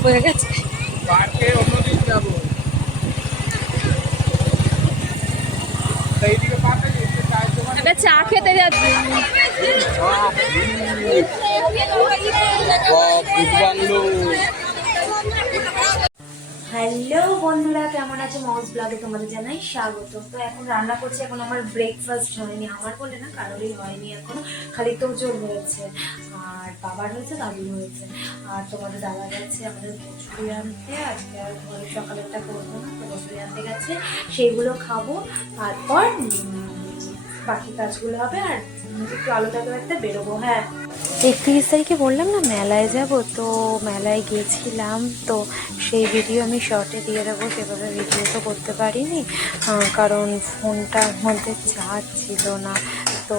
খারাপ হয়ে গেছে। একটা চা খেতে যাচ্ছি। হ্যালো বন্ধুরা, কেমন আছে? মৌজ ব্লগে তোমাদের জানাই স্বাগত। তো এখন রান্না করছি, এখন আমার ব্রেকফাস্ট হয়নি, আমার বলে না কারোরই হয়নি এখনো, খালি তোজোর হয়েছে আর বাবার হয়েছে, দাদুর হয়েছে। আর তোমাদের দাদা গেছে আমাদের কচুরি আনতে, আজকে আর ঘরে সকালেরটা করবো না, তো কচুরি আনতে গেছে, সেইগুলো খাবো, তারপর বাকি কাজগুলো হবে। আর একটু আলু তরকারি একটা বেরোবো। হ্যাঁ, 31 তারিখে বললাম না মেলায় যাব, তো মেলায় গিয়েছিলাম, তো সেই ভিডিও আমি শর্টে দিয়ে দেবো। সেভাবে ভিডিও তো করতে পারিনি, কারণ ফোনটার মধ্যে চার্জ ছিল না, তো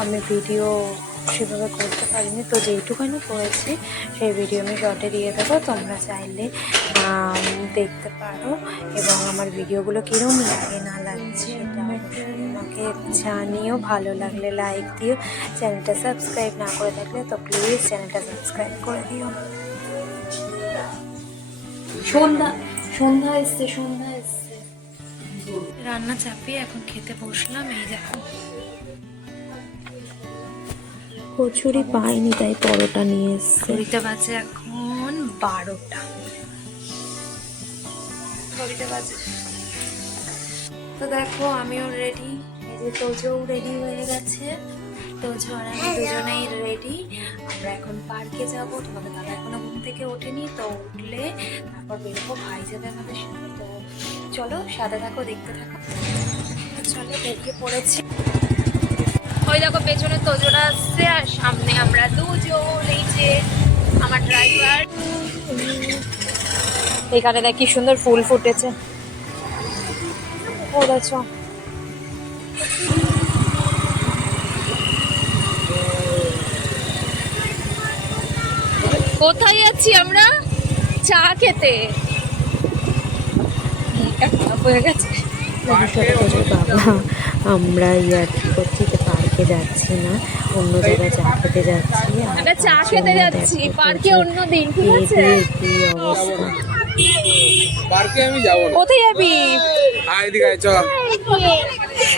আমি ভিডিও সেভাবে করতে পারিনি। তো যেইটুখানি করেছি সেই ভিডিও আমি শর্টে দিয়ে দেবো, তোমরা চাইলে দেখতে পারো। এবং আমার ভিডিওগুলো কীরকম লাগে না লাগছে এটা অবশ্যই আমাকে জানিও, ভালো লাগলে লাইক দিও, চ্যানেলটা সাবস্ক্রাইব না করে থাকলে তো প্লিজ চ্যানেলটা সাবস্ক্রাইব করে দিও। সন্ধ্যা এসছে রান্না চাপিয়ে এখন খেতে বসলাম। এই দেখো কচুরি পাইনি, তাই পরোটা নিয়ে এসছে। ঘড়িতে বাজে এখন 12টা। তো দেখো আমিও রেডি, এই যে তোজও রেডি হয়ে গেছে, তোজো আর আমি দুজনেই রেডি। আমরা এখন পার্কে যাব। তোমাদের দাদা এখনো ঘুম থেকে ওঠেনি, তো উঠলে তারপর বেরোবো, ভাই যাবে আমাদের সাথে। তো চলো সাথে থাকো, দেখতে থাকো। চলো বেরিয়ে পড়েছি। ওই দেখো পেছনে তোজোরা আসছে আর সামনে আমরা দুজন, এই যে আমার ড্রাইভার। এখানে দেখ কি সুন্দর ফুল ফুটেছে, ও দেখো। কোথায় যাচ্ছি আমরা? চা খেতে। হয়ে গেছে বাবা, আমরা ইয়ার্কি করছি যে পার্কে যাচ্ছি না, অন্য জায়গায় চা খেতে যাচ্ছি। চা খেতে যাচ্ছি পার্কে অন্য দিন, ঠিক আছে? কি অবস্থা, পার্কে আমি যাব না। কোথায় যাবি? এদিকে আয়, চল।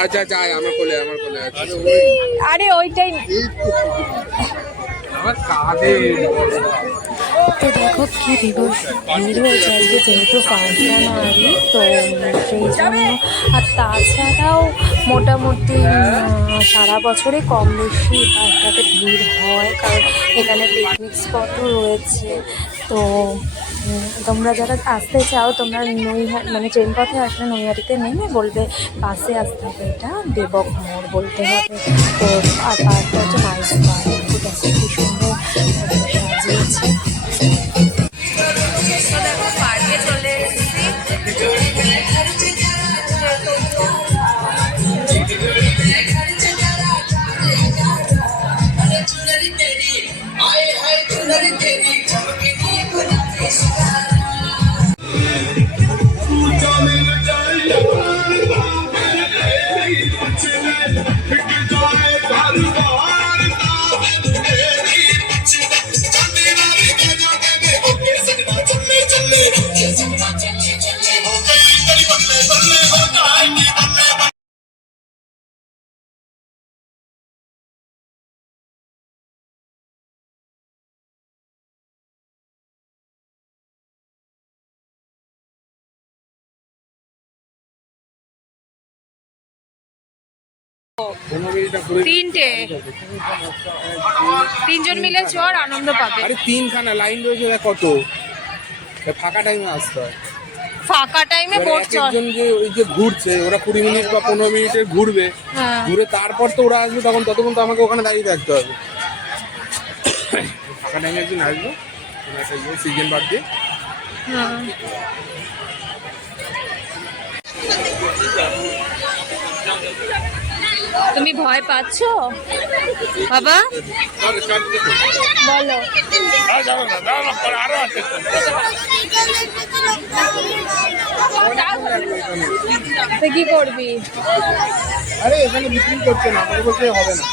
আচ্ছা আচ্ছা, আমার কোলে। আরে ওইটাই আমার কাঁধে। তো দেখো কি ভিড় হয়েছে আজকে, যেহেতু 1 জানুয়ারি, তো সেই জন্য। আর তাছাড়াও মোটামুটি সারা বছরে কম বেশি পার্কটাতে ভিড় হয়, কারণ এখানে পিকনিক স্পটও রয়েছে। তো তোমরা যারা আসতে চাও, তোমরা মানে ট্রেন পথে আসলে নৈহাটিতে নেমে বলবে পাশে আসতে হবে, এটা দেবক মোড় বলতে হবে। তো আর পার্কটা হচ্ছে নাইস পার্ক, ঠিক আছে, কি সুন্দর সাজিয়েছে। দেখো পার্কে চলে এসেছি। তিনজন মিলে চর, আনন্দ পাবে। আরে তিনখানা লাইন রয়েছে, কত ফাঁকা টাইমে আসতে হয়। ফাঁকা টাইমে একজন যে ওই যে ঘুরছে, ওরা 20 মিনিট বা 15 মিনিটের ঘুরবে, ঘুরে তারপর তো ওরা আসবে, ততক্ষণ তো আমাকে ওখানে দাঁড়িয়ে থাকতে হবে। ফাঁকা টাইমে একদিন আসবো, সিজন বাদ দিয়ে। তুমি ভয় পাচ্ছ বাবা? বলো। কি করবি? আরে এখানে বিক্রি করছে না, আমাকে বলতে হবে না,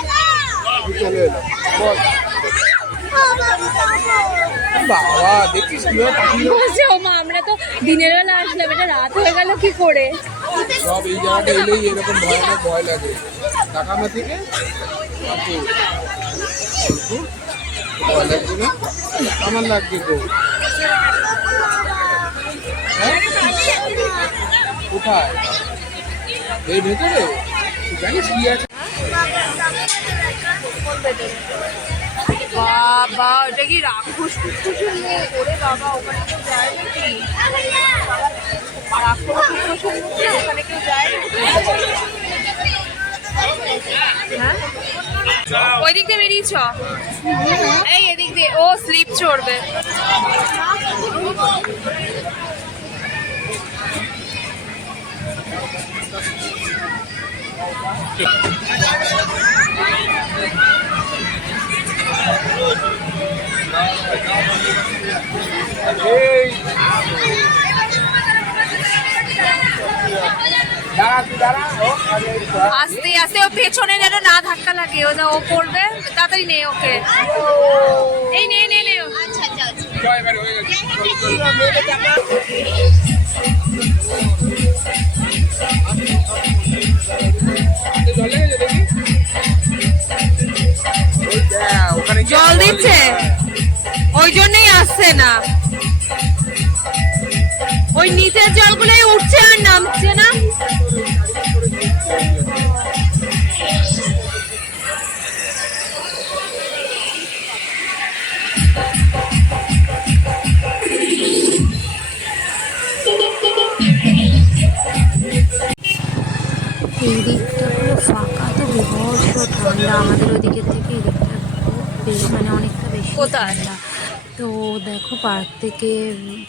চলে এলাম। বল বাবা দেখছিস কিভাবে পাখি বলছে ও মা আমরা তো দিনের বেলা আসলাম, এটা রাত হয়ে গেল কি করে? সব এই জায়গাটা এলেই এরকম ভয়ানক ভয় লাগে। টাকামা থেকে ভয় লাগছে না? আমার লাগছে তো। হ্যাঁ? কোথায়? এই ভেতরে তুই জানিস কি আছে? বাবা ওটা কি রাক্ষস কুকুরের মুখ? ওরে বাবা ওখানে কেউ যায় নাকি? রাক্ষস কুকুরের মুখ, ওখানে কেউ যায় নাকি? হ্যাঁ ওই দিক দিয়ে বেরিয়েছ? এই এদিক দিয়ে ও স্লিপ চড়বে। আস্তে আস্তে ও পেছনে যেন না ধাক্কা লাগে, ও পড়বে। তাড়াতাড়ি নে ওকে, এই নে নে নে। জল দিচ্ছে ওই জন্যই আসছে না, ওই নিচের জলগুলোই উঠছে আর নামছে না। এই দিকটা পুরো ফাঁকা, তো বিভৎস ঠান্ডা। আমাদের ওদিকের থেকে এই দিকটা বেশ মানে অনেকটা বেশি কোথায়? ঠান্ডা। তো দেখো পার্ক থেকে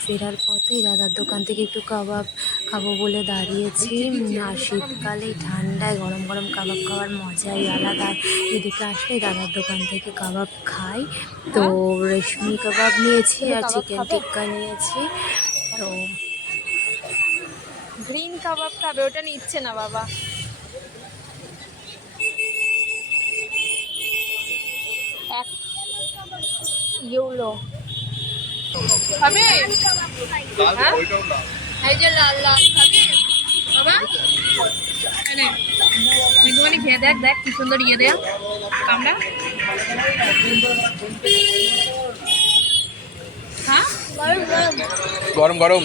ফেরার পথেই দাদার দোকান থেকে একটু কাবাব খাবো বলে দাঁড়িয়েছি। আর শীতকালে ঠান্ডায় গরম গরম কাবাব খাওয়ার মজাই আলাদা। এদিকে আসলে দাদার দোকান থেকে কাবাব খাই। তো রেশমি কাবাব নিয়েছি আর চিকেন টিক্কা নিয়েছি। তো গ্রিন কাবাব খাবে, ওটা নিচ্ছে না বাবা। ইউলো খাবে? হ্যাঁ? এই যে লাল লাল খাবে বাবা? এনে একটুখানি খেয়ে দেখ, দেখ কি সুন্দর ইয়ে দেয়া কামড়া। হ্যাঁ গরম গরম।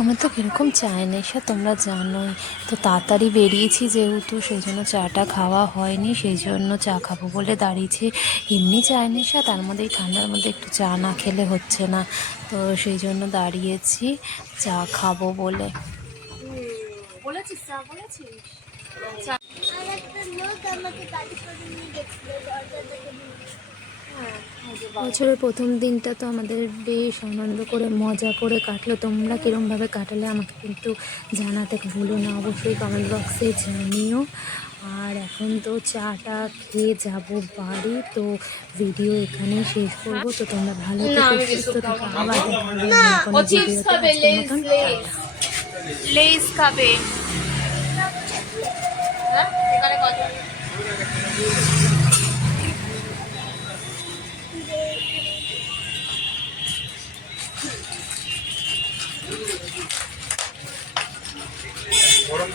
আমার তো কীরকম চায় নেশা তোমরা জানোই। তো তাড়াতাড়ি বেরিয়েছি যেহেতু, সেই জন্য চাটা খাওয়া হয়নি, সেই জন্য চা খাবো বলে দাঁড়িয়েছি। এমনি চায় নেশা, তার মধ্যে এই ঠান্ডার মধ্যে একটু চা না খেলে হচ্ছে না। তো সেই জন্য দাঁড়িয়েছি চা খাবো বলে। বলেছিস চা বলেছিস? বছরের প্রথম দিনটা তো আমাদের বেশ আনন্দ করে মজা করে কাটলো। তোমরা কীরমভাবে কাটালে আমাকে কিন্তু জানাতে ভুলো না, অবশ্যই কমেন্ট বক্সে জানিও। আর এখন তো চাটা খেয়ে যাব বাড়ি। তো ভিডিও এখানেই শেষ করবো। তো তোমরা ভালো থেকো, সুস্থ থেকো, আবার দেখা হবে কোনো ভিডিওতে। আজকের মতন লেস খাবে। হ্যাঁ এখানে কত? গরম